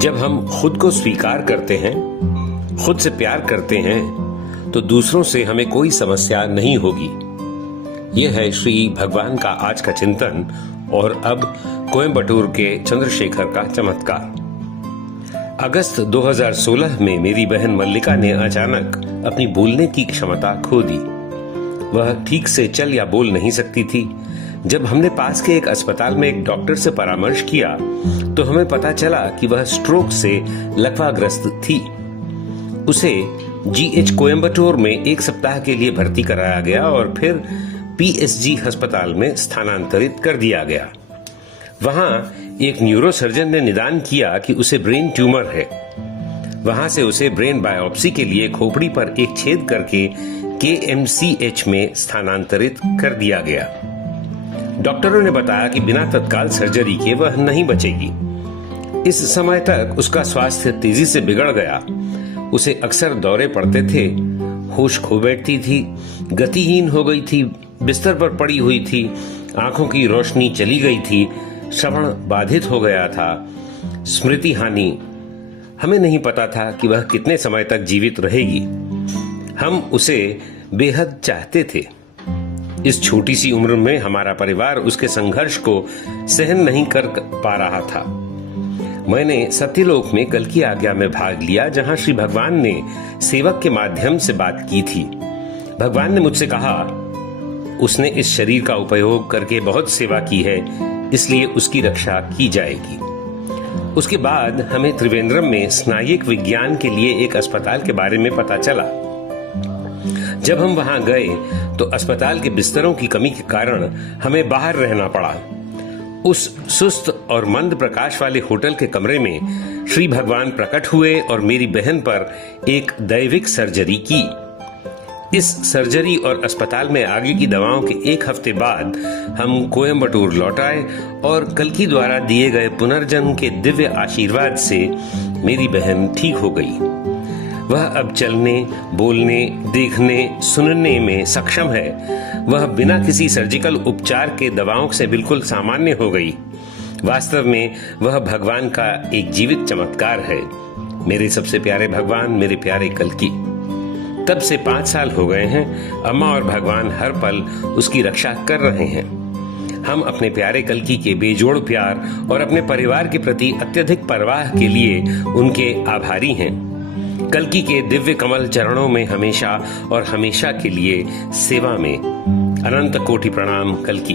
जब हम खुद को स्वीकार करते हैं, खुद से प्यार करते हैं, तो दूसरों से हमें कोई समस्या नहीं होगी। यह है श्री भगवान का आज का चिंतन और अब कोयम्बटूर के चंद्रशेखर का चमत्कार। अगस्त 2016 में मेरी बहन मल्लिका ने अचानक अपनी बोलने की क्षमता खो दी। वह ठीक से चल या बोल नहीं सकती थी। जब हमने पास के एक अस्पताल में एक डॉक्टर से परामर्श किया तो हमें पता चला कि वह स्ट्रोक से लकवाग्रस्त थी। उसे जीएच कोयम्बटूर में 1 सप्ताह के लिए भर्ती कराया गया और फिर पीएसजी अस्पताल में स्थानांतरित कर दिया गया। वहां एक न्यूरोसर्जन ने निदान किया कि उसे ब्रेन ट्यूमर है। वहां से उसे ब्रेन बायोप्सी के लिए खोपड़ी पर एक छेद करके केएमसीएच में स्थानांतरित कर दिया गया। डॉक्टरों ने बताया कि बिना तत्काल सर्जरी के वह नहीं बचेगी। इस समय तक उसका स्वास्थ्य तेजी से बिगड़ गया। उसे अक्सर दौरे पड़ते थे, होश खो बैठती थी, गतिहीन हो गई थी, बिस्तर पर पड़ी हुई थी, आंखों की रोशनी चली गई थी, श्रवण बाधित हो गया था, स्मृति हानि। हमें नहीं पता था कि वह कितने समय तक जीवित रहेगी। हम उसे बेहद चाहते थे। इस छोटी सी उम्र में हमारा परिवार उसके संघर्ष को सहन नहीं कर पा रहा था। मैंने सत्यलोक में कल की आज्ञा में भाग लिया, जहां श्री भगवान ने सेवक के माध्यम से बात की थी। भगवान ने मुझसे कहा, उसने इस शरीर का उपयोग करके बहुत सेवा की है, इसलिए उसकी रक्षा की जाएगी। उसके बाद हमें त्रिवेंद्रम में स्नायिक विज्ञान के लिए एक अस्पताल के बारे में पता चला। जब हम वहां गए तो अस्पताल के बिस्तरों की कमी के कारण हमें बाहर रहना पड़ा। उस सुस्त और मंद प्रकाश वाले होटल के कमरे में श्री भगवान प्रकट हुए और मेरी बहन पर एक दैविक सर्जरी की। इस सर्जरी और अस्पताल में आगे की दवाओं के 1 हफ्ते बाद हम कोयम्बटूर लौट आए और कल्कि द्वारा दिए गए पुनर्जन्म के दिव्य आशीर्वाद से मेरी बहन ठीक हो गई। वह अब चलने, बोलने, देखने, सुनने में सक्षम है। वह बिना किसी सर्जिकल उपचार के दवाओं से बिल्कुल सामान्य हो गई। वास्तव में वह भगवान का एक जीवित चमत्कार है। मेरे सबसे प्यारे भगवान, मेरे प्यारे कल्कि। तब से 5 साल हो गए हैं। अम्मा और भगवान हर पल उसकी रक्षा कर रहे हैं। हम अपने प्यारे कल्कि के बेजोड़ प्यार और अपने परिवार के प्रति अत्यधिक परवाह के लिए उनके आभारी हैं। कल्कि के दिव्य कमल चरणों में हमेशा और हमेशा के लिए सेवा में। अनंत कोटि प्रणाम कल्कि।